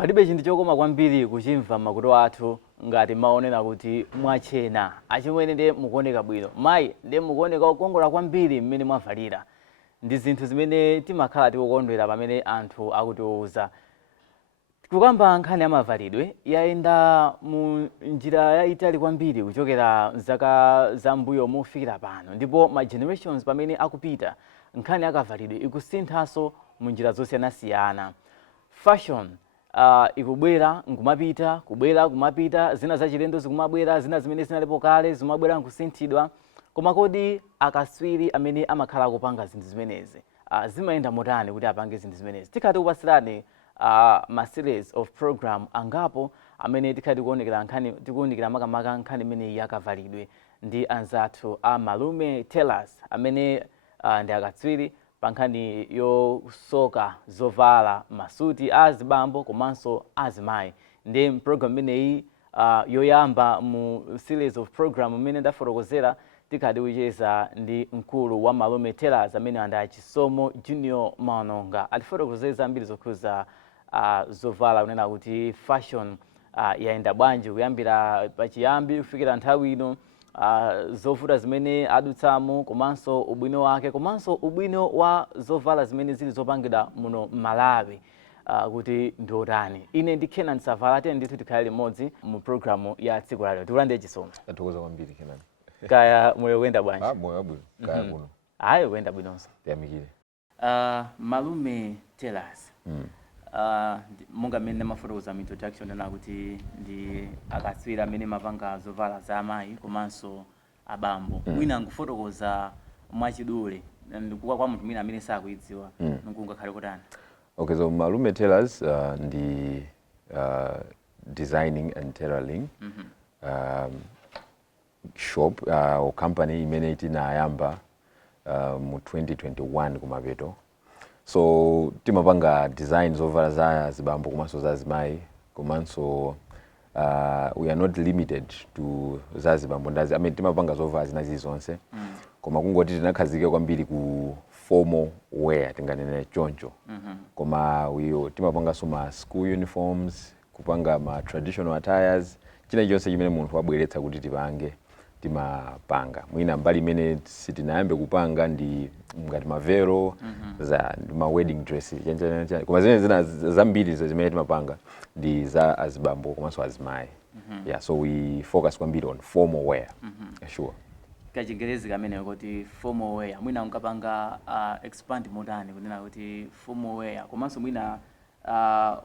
Palibe chinthu chokoma kwambiri kuchimva makutu athu ngati maonera kuti mwachena achimwene ndiye mukuoneka bwino, mayi ndiye mukuoneka okongola kwambiri mmene mwavalira. Ndi zinthu zimene timakhala tikukondwera pamene anthu akutiwuza. Kukamba nkhani ya mavalidwe yayenda mu njira yayitali kwambiri kuchokera zaka za mbuyo mofikira pano, ndipo ma generations pamene akupita nkhani yakavalidwe ikusinthanso mu njira zosiyanasiyana. Fashion ikubwera nkumapita, kubwera kumapita, zina zachilendo zikumabwera, zina zimene zinalipo kale zimabwera nkusinthidwa. Koma kodi akaswiri amene amakhala kupanga zinthu zimenezi zimayenda motani kuti apange zinthu zimenezi? Tikhati kupasirani ma series of program angapo amene tikhati tikuwunikira makamaka nkhani imene yakavalidwe ndi anzathu a Malume Tellers amene ndi akatswiri pa nkhani yosoka zovala masuti azibambo komanso azimayi. Ndi program imeneyi yoyamba mu series of program imene ndafotokozera tikhati kucheza ndi mkulu wa Malume Tellers amene ndi Chisomo Junior Maononga. Atifotokozera zambiri zokhuza zovala kunena kuti fashion yaenda bwanji kuyambira pachiyambi kufikira nthawi ino, zovuta zimene adutsamo komanso ubwino wake komanso ubwino wa zovala zimene zili zopangidwa muno Malawi kuti ndiotani. Ine ndi Kenan Savala tena ndithu tikhala limodzi mu programu ya tsiku lalo. Tikulande Chisomo. Atokoza kwambiri Kenan. Kaya moyo kuyenda bwanji? Moyo wabwino. Kaya kuno. Ayi kuyenda bwinonso. Tiyamikire. Malume Tellers. Monga mmene mafotokoza mu introduction nena kuti ndi akatswiri amene mapanga zovala za amayi komanso abambo. Mwina ngufotokoza mwachidule ndikuwa kwa munthu mwina amene sakuidziwa nkungakhale kutani. Okay, so Malume Tellers ndi designing and tailoring shop or company imene tinayamba mu 2021 kumapeto. So timapanga design zovala za zibambo komanso za zimayi komanso we are not limited to za zibambo ndazi. I mean timapanga zovala zinazi zonse. Koma kungoti tinakhazika kwambiri ku formal wear tinganene choncho. Koma timapanga so ma school uniforms, kupanga ma traditional attires, china chonse chimene munthu wabweretsa kuti tipange timapanga. Mwina mbali imene sitinayambe kupanga ndi ngati mavero za ma wedding dress. Koma zina zambiri zimene timapanga ndi za azibambo komanso azimayi. Yeah, so we focus kwambiri on formal wear. Sure. Kachingerezi kamene kuti formal wear mwina unkapanga expand motani kunena kuti formal wear komanso mwina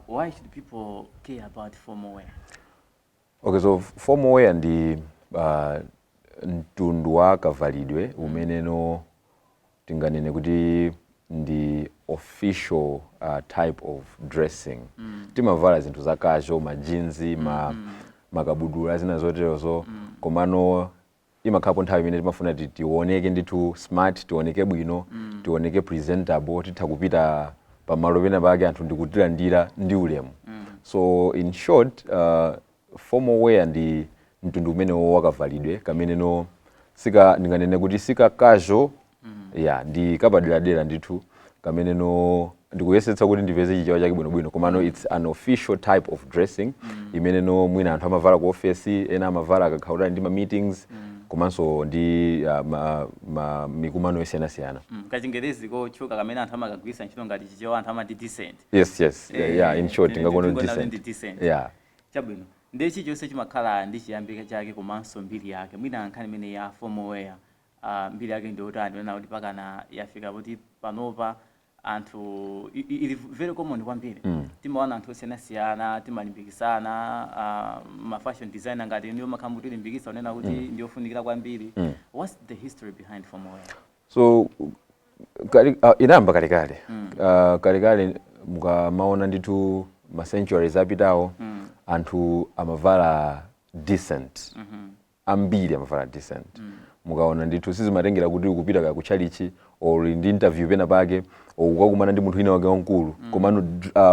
why should people care about formal wear? Okay, so formal wear ndi mtundu wa kavalidwe umene tinganene kuti ndi official type of dressing. Timavala zinthu za casual, ma jeans, makabudula zina zoterozo, komano imakhapo nthawi imene timafuna tioneke ndithu smart, tioneke bwino, tioneke presentable, titha kupita pamalo pena pake anthu ndikutilandira ndi ulemu. So in short, formal wear ndi mtundu umene wakavalidwe kamene ndinganene kuti sika casual, yeah, ndi kapadera ndithu kamene ndikuyesetsa kuti ndipeze chichawo chake bwinobwino, komano it's an official type of dressing imene mwina anthu amavala ku office, ena amavala akakhautana ndi ma meetings komanso ndi mikumano yosiyanasiyana. Kachingerezi kochuka kamene anthu amakagwisa ntchito ngati chichawo anthu amati decent. Yes, yeah, in short ngakona decent. Yeah. Chabwino. Ndi chilichonse chimakhala ndi chiyambike chake komanso mbiri yake. Mwina nkhani imene ya formal wear mbiri yake ndi otani nena kuti pakana yafika kuti panopa anthu ili very common kwambiri. Timaona anthu osiyanasiyana, timalimbikisana, ma fashion designer ngati ndiyo makhamu tilimbikisa unena kuti ndiyofunikira kwambiri. What's the history behind formal wear? So inayamba kalekale. Kalekale mukamaona ndithu ma centuries apitawo anthu amavala decent. Ambiri amavala decent. Mukaona ndithu sizimatengera kuti ukupita ku chalichi or ndi interview pena pake ukakumana ndi munthu wina wake wankulu. Komano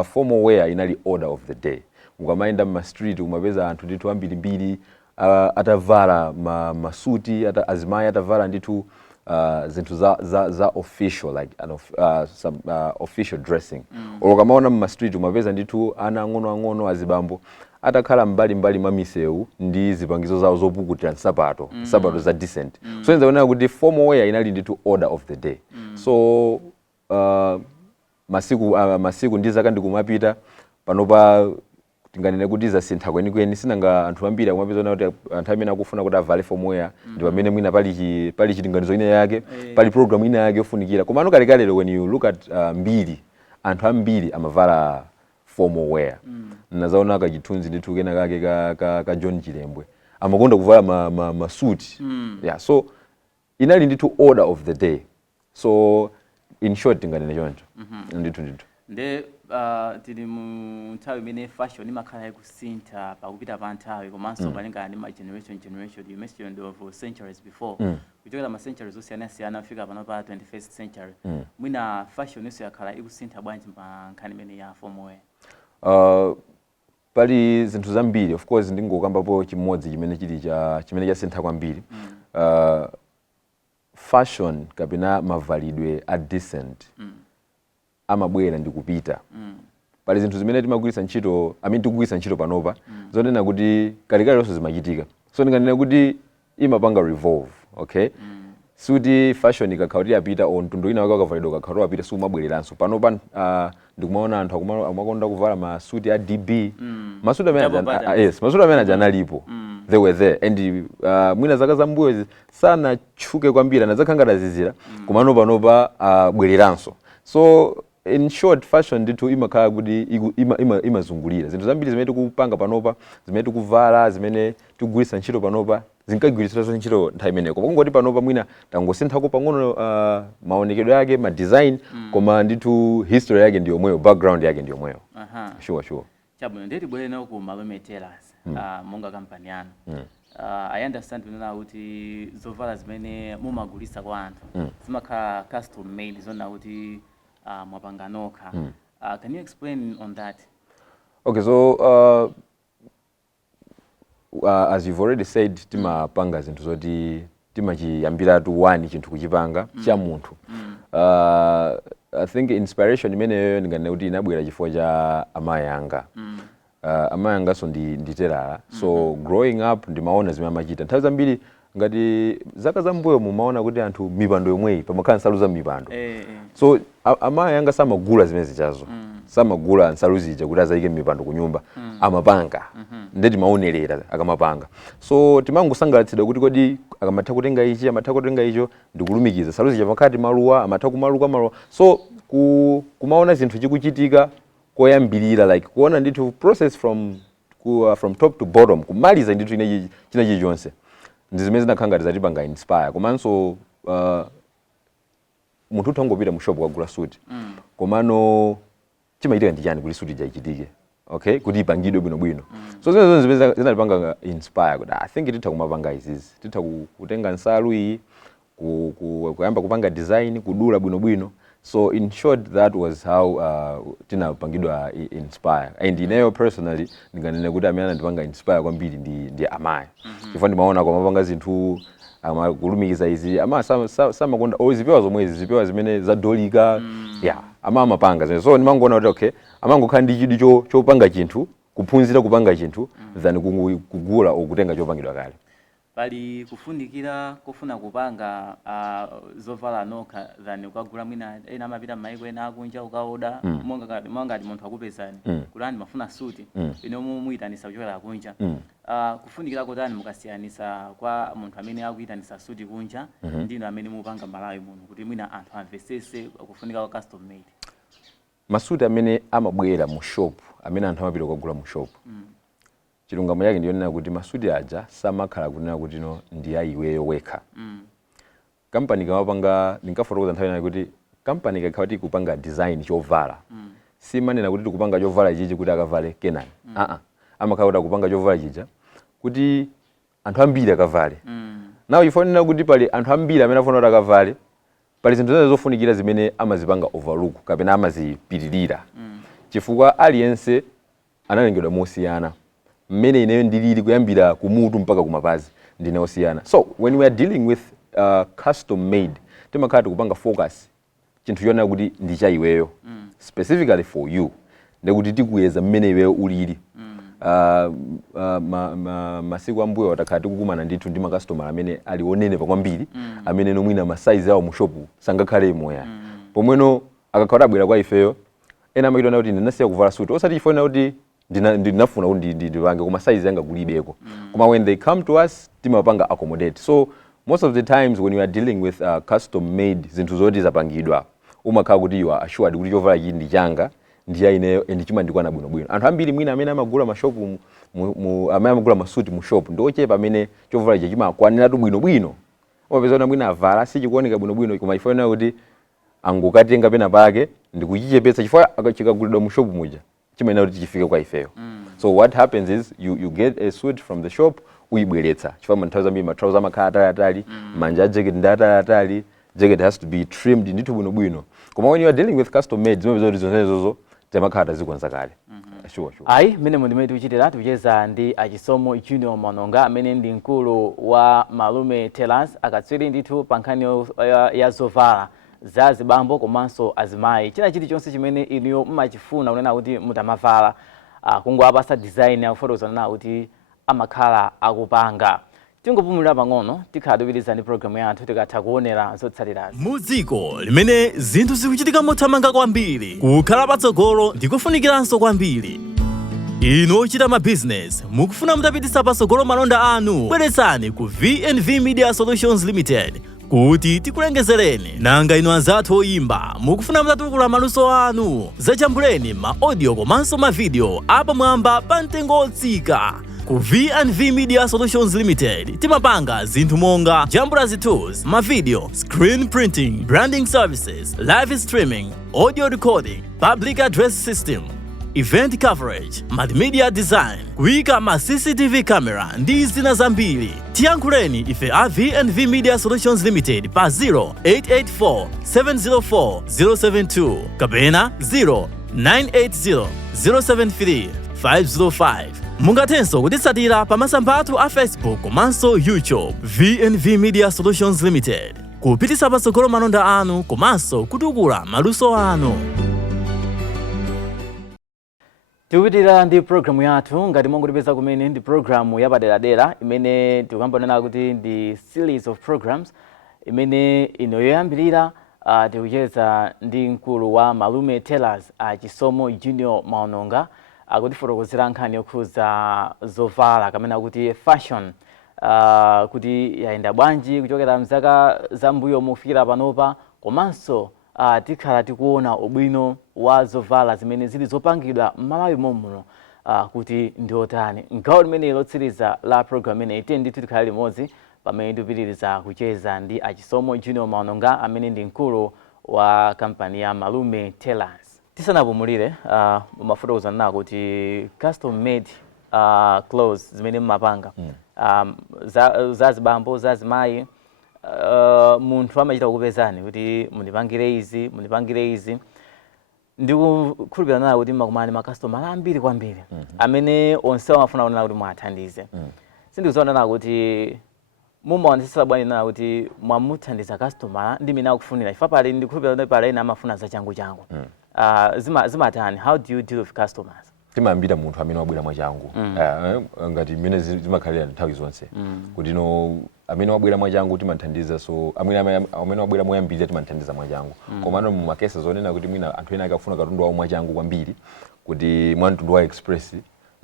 formal wear inali order of the day. Mukamayenda mu street umapeza anthu ndithu ambirimbiri atavala masuti, azimayi atavala ndithu zinthu za official like some official dressing. Olo kamaona mu street umapeza ndithu ana ang'ono azibambo atakhala mbali mwa misewu ndi zipangizo zawo zopukutira nsapato za decent. So nzaona kuti formal wear inali ndithu order of the day. So masiku ndi zaka ndikumapita panopa tinganene kuti zasintha kwenikweni sinanga anthu ambiri akumapeza kuti anthu amene akufuna kuti avale formal wear ndi pamene mwina pali chilinganizo ina yake pali program ina yake yofunikira. Komano kalekalero when you look at mbiri anthu ambiri amavala formal wear. Nazaona kachithunzi ndithu kena kake ka John Chilembwe amakonda kuvala masuit. Yeah, so inali ndithu order of the day. So in short tinganene choncho ndithu nde tili mu nthawi imene fashion imakhala ikusintha pakupita pa nthawi komanso palingana ndi ma generation you mentioned of centuries before kuchokera ma centuries osiyanasiyana kufika pano pa 21st century mwina fashion yonse yakhala ikusintha bwanji pa nkhani imene ya formal wear. Pali zinthu zambiri of course ndingokambapo chimodzi chimene chasintha kwambiri. Fashion kapena mavalidwe a decent amabwera ndi kupita. Pali zinthu zimene timagwiritsa ntchito tikugwiritsa ntchito panopa zonena kuti kalekale lonse zimachitika. So ndinganena kuti imapanga revolve, okay? Suti fashion ikakhala kuti yapita on mtundu ina wake wakavalidwa ukakhala kuti wapita sumabwereranso. Panopa ndikumaona anthu amakonda kuvala masuti a DB. Masuti amene aja analipo. They were there and mwina zaka zambuyo sanatchuke kwambiri anadzakhala azizira komano panopa bwereranso. So in short fashion ndithu imakhala kuti imazungulira zinthu zambiri zimene tikupanga panopa zimene tikuvala zimene tikugwiritsa ntchito panopa zinkagwiritsa ntchito nthawi imeneko pakungoti panopa mwina tangosinthako pang'ono maonekedwe yake ma design koma ndithu history yake ndi yomweyo background yake ndi yomweyo. Sure. Chabwino ndeti bwere nawo ku Malume Tailors monga kampani yanu. I understand kunena kuti zovala zimene mumagulitsa kwa anthu zimakhala custom made zona kuti mwapanga nokha. Can you explain on that? Okay, so as you've already said timapanga zinthu zoti timachiyambiratu wani chinthu kuchipanga cha munthu. I think inspiration imeneyo ndinganene kuti inabwera chifukwa cha amayi anga. Amayi angaso ndi tailor. So growing up ndimaona zimene amachita nthawi zambiri ngati zaka zambuyo mumaona kuti anthu mipando yomweyi pamakhala nsalu za mipando. So amayi anga samagula zimene zichazo. Samagula nsalu zija kuti azayike mipando ku nyumba amapanga. Ndeti maonerera akamapanga. So timangosangalatsidwa kuti kodi akamatha kutenga ichi amatha kutenga icho ndikulumikiza nsalu zija pakati maluwa amatha kumaluka maluwa. So kumaona zinthu chikuchitika koyambirira like kuona ndithu process from top to bottom kumaliza ndithu china chilichonse ndi zimene zinakhanga zatipanga inspire. Komanso munthu uthangopita mu shop kugula suit komano chimachitika ndi chani kuti suit ija ichitike, okay, kuti ipangidwe bwinobwino. So zimene zinatipanga inspire kuti I think titha kumapanga izizi titha kutenga nsalu iyi kuyamba kupanga design kudula bwinobwino. So in short that was how tinapangidwa inspire. And ineyo personally ndinganene kuti amene anandipanga inspire kwambiri ndi amayi. Chifukwa ndimaona kwa mapanga zinthu amakulumikiza izi ama samakonda zipewa zomwezi zipewa zimene zadolika. Yeah, amapanga zimene. So ndimangoona kuti okay amangokhala ndi chidi chopanga chinthu kuphunzira kupanga chinthu than kugula okutenga chopangidwa kale. Pali kufunikira kufuna kupanga zovala nokha than ukagula mwina ena amapita m'mayiko ena akunja ukaoda monga munthu akupezani kuti andi mafuna suti ino muyitanisa kuchokera kunja. Kufunikira kotani mukasiyanisa kwa munthu amene akuyitanisa suti kunja ndino amene mupanga Malawi muno kuti mwina anthu amvesese kufunika kwa custom made? Masuti amene amabwera mu shop amene anthu amapita kugula mu shop chilungamo yake ndiyonena kuti masuti aja samakhala kunena kuti no ndi ayiweyo wekha. Company kamapanga ndinkafotokoza nthawi nayo kuti company ikakhala kuti kupanga design chovala simanena kuti tikupanga chovala ichi kuti akavale Kenani. Amakhala kuti kupanga chovala chija kuti anthu ambiri akavale. Nawo ifanira kuti pali anthu ambiri amene afuna kuti akavale pali zinthu zina zofunikira zimene amazipanga overlook kapena amazipitirira chifukwa aliyense analengedwa mosiyana. Mmene ineyo ndilili kuyambira kumutu mpaka kumapazi ndine osiyana. So when we are dealing with custom made timakhala tikupanga focus chinthu chona kuti ndi cha iweyo specifically for you ndekuti tikuyeza mmene iweyo ulili masiku ambuyo watakhala tikukumana ndithu ndi makastomala amene alionene pakwambiri amene nomwina masaizi awo mu shopu sangakhale moya pomweno akakhala abwera kwa ifeyo ena amakitona kuti ndinasiya kuvala suti osati chifukwa kuti ndinafuna kuti ndipange koma size yanga kulibeko koma when they come to us timapanga accommodate. So most of the times when you are dealing with custom made zinthu zoti zapangidwa umakhala kuti you are assured kuti chovala chii ndi changa ndiya ineyo and chimandikwana bwinobwino. Anthu ambiri mwina amene amagula mashopu amene amagula masuti mu shop ndochepa amene chovala ichi chimakwaniratu bwinobwino opezana mwina avala sichikuoneka bwinobwino koma ifuna kuti angokatenga pena pake ndikuchichepetsa chifukwa chikagulidwa mu shop muja chimene kuti chifike kwa ifeyo. So what happens is you get a suit from the shop uyibweretsa chifukwa manthawi ambiri matrauza amakhala atali manja jacket ndi atali jacket has to be trimmed ndithu bwinobwino koma when you are dealing with custom made zimene zonsezozo timakhala zikonza kale. Sure. Ayi mene ndimene tikuchitira tikucheza ndi Achisomo Junior Mwanonga amene ndi mkulu wa Malume Tailors akatswiri ndithu pa nkhani ya zovala za zibambo komanso azimayi china chilichonse chimene inuyo mmachifuna kunena kuti mutamavala kungowapasa design akufotokozana kuti amakhala akupanga. Tingopumulira pang'ono tikhala tikupitiriza ndi programu yathu tikatha kuonera zotsatirazi. Muziko limene zinthu zikuchitika mothamanga kwambiri kukhala patsogolo ndikufunikiranso kwambiri. Inu ochita ma business mukufuna mutapititsa patsogolo malonda anu bweretsani ku V&V Media Solutions Limited kuti tikulengezereni. Nanga inu anzathu oyimba mukufuna mutatukula maluso anu zachambuleni ma audio komanso ma video apamwamba pa mtengo otsika. Ku V&V Media Solutions Limited timapanga zinthu monga jambula tools, ma video, screen printing, branding services, live streaming, audio recording, public address system, event coverage, multimedia design, kuyika ma CCTV camera ndi zina zambiri. Tiyankhuleni ife a V&V Media Solutions Limited pa 0884 704 072 kapena 0980 073 505. Mungathenso kutitsatira pa masamba athu a Facebook komanso YouTube. V&V Media Solutions Limited kupititsa patsogolo malonda anu komanso kutukula maluso anu. Tikupitira ndi programu yathu ngati mongotipeza kumene ndi programu yapaderadera imene tikukambonana kuti ndi series of programs imene ino yoyambirira tikucheza ndi mkulu wa Malume Tailors Achisomo Junior Mwanonga akutifotokozera nkhani yokhuza zovala kamene kuti fashion kuti yayenda bwanji kuchokera mzaka zambuyo mufikira panopa komanso tikhala tikuona ubwino wa zovala zimene zili zopangidwa m'Malawi momwe kuti ndi otani. Ngawo limene lotsiriza la program ineyi tiye ndithu tikhala limodzi pamene tikupitiriza kucheza ndi Achisomo Junior Mwanonga amene ndi mkulu wa kampani ya Malume Tailors. Tisanapumulire mafotokozana nako kuti custom made clothes zimene mmapanga za zibambo za zimayi munthu amachita kukupezani kuti mundipangire izi ndikukhulupirira nawo kuti mmakumana makastomala ambiri kwambiri amene onse amafuna kunena kuti mwathandize. Sindikuzoona nako kuti mumaonetsetsa bwanji nena kuti mwamuthandiza customer ndi mene akufunira ifa pali ndikukhulupirira kuti pali ena amafuna za changu zimatani. How do you deal with customers? Timayambira munthu amene wabwera mwachangu ngati mmene zimakhalira nthawi zonse kuti no amene wabwera mwachangu timanthandiza. So amene wabwera moyambirira timanthandiza mwachangu komano mu makesa zonena kuti mwina anthu ena akafuna katundu wawo mwachangu kwambiri kuti mwantundu wa express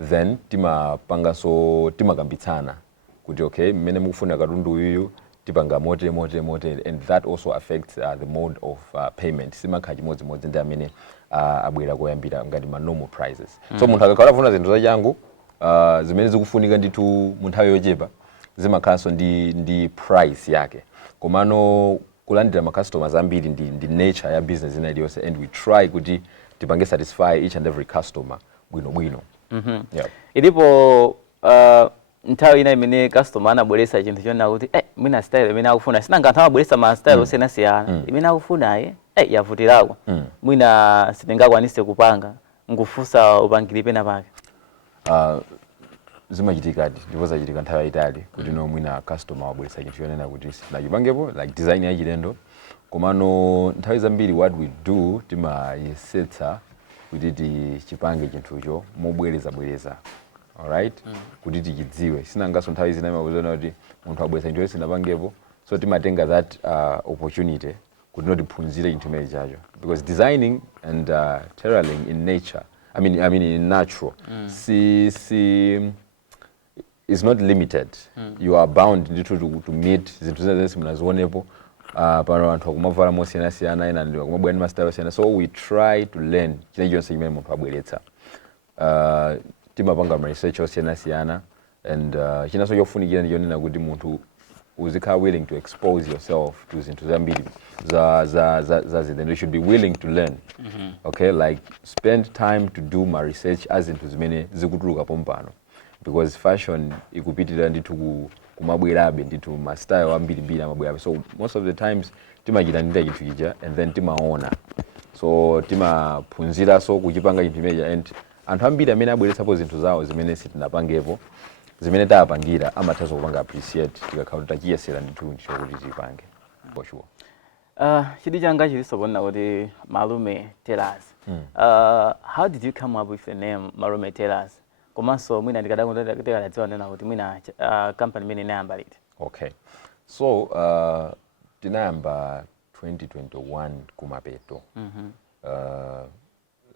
then timapanganso timakambitsana kuti okay mmene mukufuna katundu uyu tipanga mote and that also affects the mode of payment. Simakhala chimodzimodzi ndi amene abwera koyambira ngati ma normal prices. So munthu akakhala afuna zinthu zachangu zimene zikufunika ndithu mu nthawi yochepa zimakhalanso ndi price yake komano kulandira ma customers ambiri ndi nature ya business ina iliyonse and we try kuti tipange satisfy each and every customer bwinobwino. Ilipo nthawi ina imene customer anabweretsa chinthu chonena kuti mwina style imene akufuna sinanga anthu amabweretsa ma style osiyanasiyana imene akufuna yavutirako mwina sitingakwanise kupanga ngufunsa upangiri pena pake. zimachitikadi ndipo zachitika nthawi yayitali kuti no mwina customer wabweretsa chinthu chonena kuti sinachipangepo like design ya chilendo komano nthawi zambiri what we do timayesetsa kuti tichipange chinthucho mobwereza alright kuti tichidziwe sinangaso nthawi zina imapozona kuti munthu abweretsa chinthu sinapangepo so timatenga that opportunity kuti notiphunzire chinthu chimene chacho because designing and tailoring in nature I mean in natural is not limited you are bound to meet zinthu zese munazionepo pano anthu akumavala mosiyana-siyana ena ndi akumabwera ndi mastyle osiyana so we try to learn china chonse chimene munthu abweretsa timapanga research osiyana-siyana and chinanso chofunikira ndi chonena kuti munthu uzikhala willing to expose yourself to zinthu zambiri then you should be willing to learn okay like spend time to do my research as zinthu zimene zikutuluka pompano because fashion ikupitirira ndithu kumabwerabe ndithu ma style ambirimbiri amabwerabe so most of the times timachita ndita chinthu chija and then timaona so timaphunzira so kuchipanga chinthu chimenechi and anthu ambiri amene abweretsapo zinthu zawo zimene sitinapangepo zimene tapangira amathaso kupanga appreciate tikakhala tachiyesera ndithu ndichokuti tipange for sure. Chidi changa chiliso kuona kuti Malume Tailors. How did you come up with the name Malume Tailors? Komanso mwina ndikadadziwa nena kuti mwina company imene inayamba liti. Okay. So tinayamba 2021 kumapeto.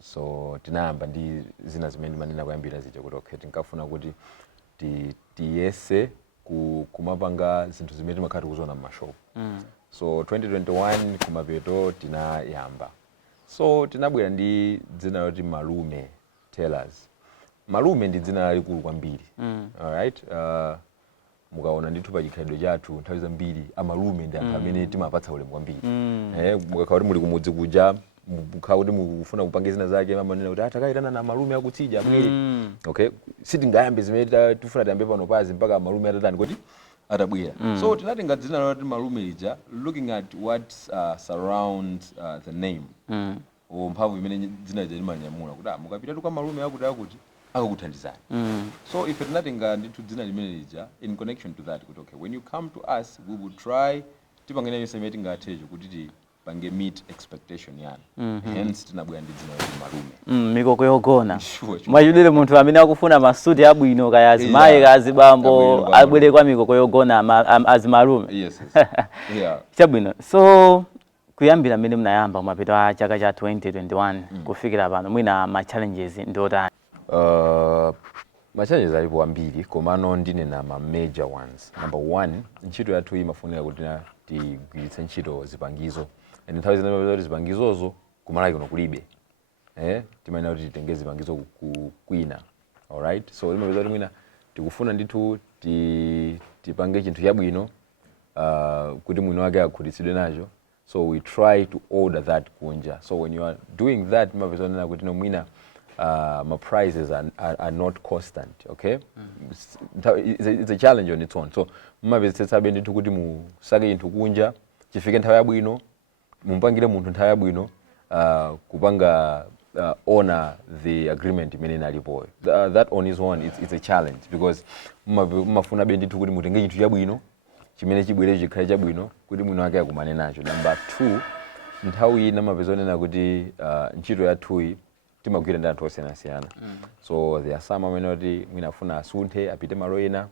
So tinayamba ndi zina zimene manena kuyambira zija kuti okay tinkafuna kuti tiyese kumapanga zinthu zimene timakhala tikuzona m'mashopu. So 2021 kumapeto tinayamba. So tinabwera ndi dzina loti Malume Tailors. Malume ndi dzina lalikulu kwambiri. Alright? Mukaona ndithu pa chikhalidwe chathu nthawi zambiri amalume ndi anthu amene timapatsa ulemu kwambiri. Mukakhala kuti muli kumudzi kuja mukhala kuti mukufuna kupanga zina zake amanena kuti atakayitana na malume akutsidya abwere. Okay? Sitingayambe zimene tifuna tiyambe pano pazi mpaka malume atatani kuti atabwera. So tinatenga dzina loti Malume lija looking at what surrounds the name. Mphamvu imene dzina lija limanyamula kuti mukapita kwa malume akuti akakuthandizani. So if tinatenga ndithu dzina limene lija in connection to that kuti okay when you come to us we will try tipangene yonse imene tingathecho kuti tipange meet expectation yanu. Hence tinabwera ndi dzina loti Malume. Mikoko yogona. Mwachidule munthu amene akufuna masuti abwino kaya azimayi kaya azibambo abwere kwa mikoko yogona azimalume. Yes. Yeah. Chabwino. So kuyambira mmene mnayamba kumapeto a chaka cha 2021 kufikira pano mwina ma challenges ndotani. Ma challenges alipo ambiri komano ndinena ma major ones. Number 1 ntchito yathu imafunika kuti tigwiritse ntchito zipangizo and nthawi zina zipangizozo kumalaki kuno kulibe. Timayenera kuti titenge zipangizo kwina. Alright? So limapeza kuti mwina tikufuna ndithu tipange chinthu chabwino kuti mwino wake akhutitsidwe nacho. So we try to order that kunja. So when you are doing that mapeza nena kuti no mwina my prices are not constant, okay? It's a challenge on its own. So mapeza ndithu kuti musake chinthu kunja chifike nthawi yabwino mumpangire munthu nthawi yabwino kupanga honor the agreement imene inalipo. That on its own it's a challenge because mafuna ndithu kuti mutenge chinthu chabwino chimene chibwere chikhale chabwino kuti mwino wake akumane nacho. Number 2 nthawi ina mapeza nena kuti ntchito yathuyi timagwira ndi anthu osiyana-siyana. So there are some amene kuti mwina afuna asunthe apite malo ena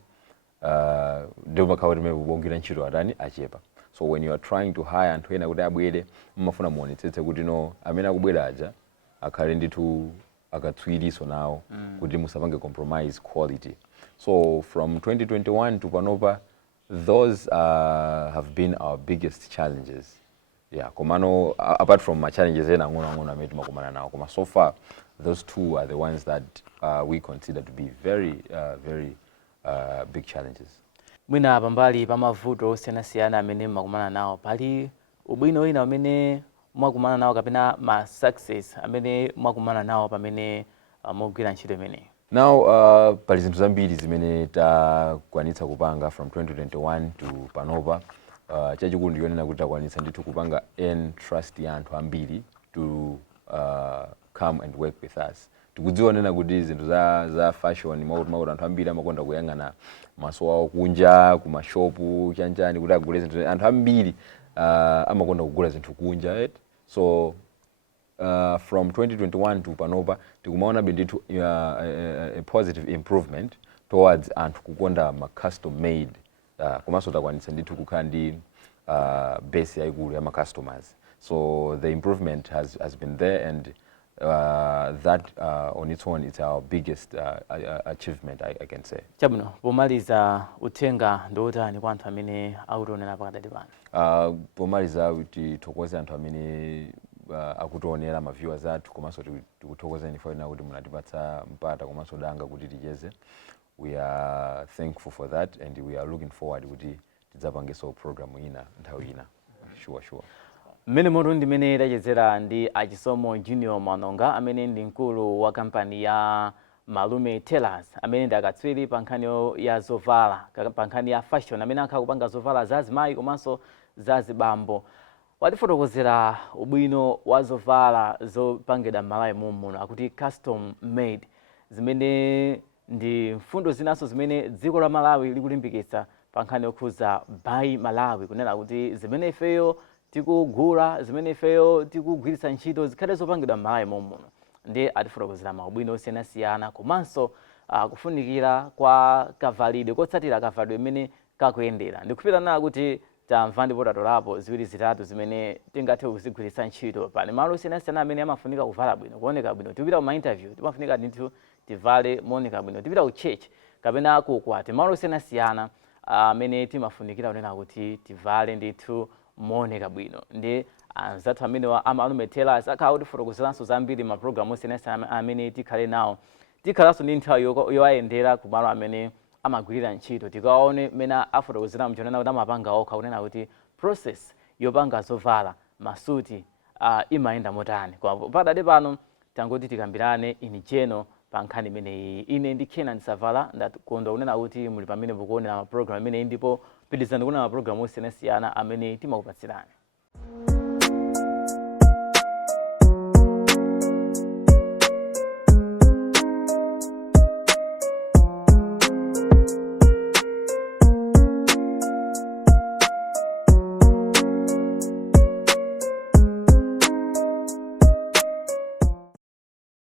ndipo makhala kuti mebongira ntchito atani achepa. So when you are trying to hire anthu ena kuti abwere mumafuna muonetsetse kuti no amene akubwera aja akhale ndithu akatswiriso nawo kuti musapange compromise quality. So from 2021 to panopa those have been our biggest challenges. Yeah, komano apart from my challenges ena ngona amene timakumana nawo koma so far those two are the ones that we consider to be very big challenges. Mwina pambali pamavuto osiyana-siyana amene mmakumana nawo pali ubwino wina amene mwakumana nawo kapena ma success amene mwakumana nawo pamene mugwira ntchito imene. Now pali zinthu zambiri zimene takwanitsa kupanga from 2021 to panopa. Chachikulu ndiyonena kuti takwanitsa ndithu kupanga trust ya anthu ambiri to come and work with us. tikudziwa nena kuti zinthu za fashion mauti anthu ambiri amakonda kuyang'ana maso awo kunja kumashopu chanjani kuti agule zinthu. Anthu ambiri amakonda kugula zinthu kunja, right? So from 2021 to panopa tikumaona bindithu a positive improvement towards anthu kukonda ma custom made komanso takwanitsa ndithu kukhala ndi base yaikulu ya ma customers. So the improvement has been there, and that on its own is our biggest achievement, I can say. Chabwino, pomaliza uthenga ndotani kwa anthu amene akutionera pakadali pano? Pomaliza tithokoze anthu amene akutionera ma viewers athu komanso tikuthokozeni for kuti munatipatsa mpata komanso danga kuti ticheze. We are thankful for that, and we are looking forward kuti tidzapangenso program ina nthawi ina. Sure. Mmene moto ndimene tachezera ndi Achisomo Junior Mwanonga amene ndi mkulu wa kampani ya Malume Tailors, amene ndi akatswiri pa nkhani ya zovala, pa nkhani ya fashion, amene akhala kupanga zovala za azimayi komanso za azibambo. Watifotokozera ubwino wa zovala zopangidwa m'Malawi muno, akuti custom made, zimene ndi mfundo zinaso zimene dziko la Malawi likulimbikitsa pa nkhani yokhuza Buy Malawi, kunena kuti zimene ifeyo tikugula, zimene ifeyo tikugwiritsa ntchito zikhale zopangidwa m'Malawi muno. Ndi atifotokozera maubwino osiyanasiyana komanso kufunikira kwa kavalidwe, kotsatira kavalidwe imene kakuyendera. Ndikupita nawo kuti tamva ndipo tatolapo ziwiri zitatu zimene tingathe kuzigwiritsa ntchito pali malo osiyanasiyana amene amafunika kuvala bwino, kuoneka bwino. Tipita ku ma interview timafunika ndithu tivale mooneka bwino, tipita ku church kapena kukwati, malo osiyanasiyana amene timafunikira kunena kuti tivale ndithu mooneka bwino. Ndi anzathu amene Malume Tailors akhala kutifotokozeranso zambiri ma program osiyanasiyana amene tikhale nawo. Tikhalanso ndi nthawi yoyendera ku malo amene amagwirira ntchito, tikaone mene afotokozera mchonena kuti amapanga okha, kunena kuti process yopanga zovala masuti imayenda motani. Padade pano tangoti tikambirane in general pa nkhani imeneyi. Ine ndi Kenan Savala ndakondwa kunena kuti muli pamene mukuonera ma program imeneyi, ndipo pitizani kuona ma program osiyanasiyana amene timakupatsirani.